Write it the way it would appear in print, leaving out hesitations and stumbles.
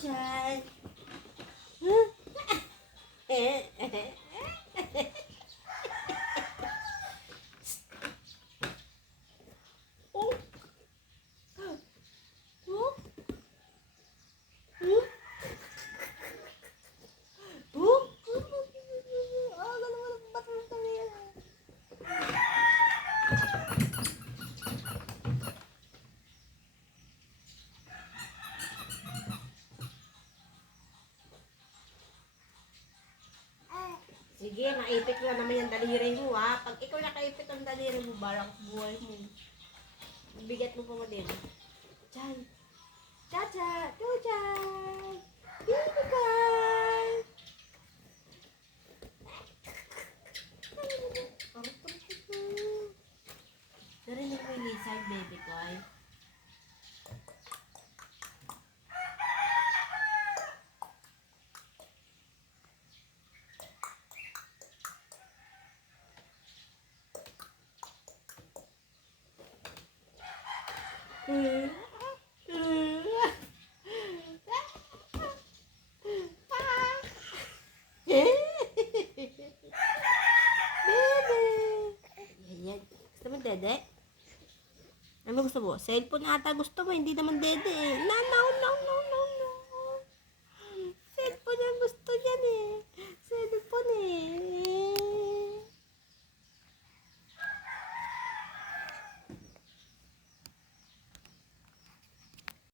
Chuchay. Oh. Oh. Sige, maipit ko na naman yung daliri mo ha. Pag ikaw nakaipit ang daliri mo, barang buhay mo. Bigat mo pa mo din. Chay! Chacha! Chuchay! Baby girl! Narinig mo yung lizard, baby ko ay. Yan. Gusto mo dede? Ano gusto mo? Cellphone ata gusto mo, hindi naman dede eh. No, no, no, no.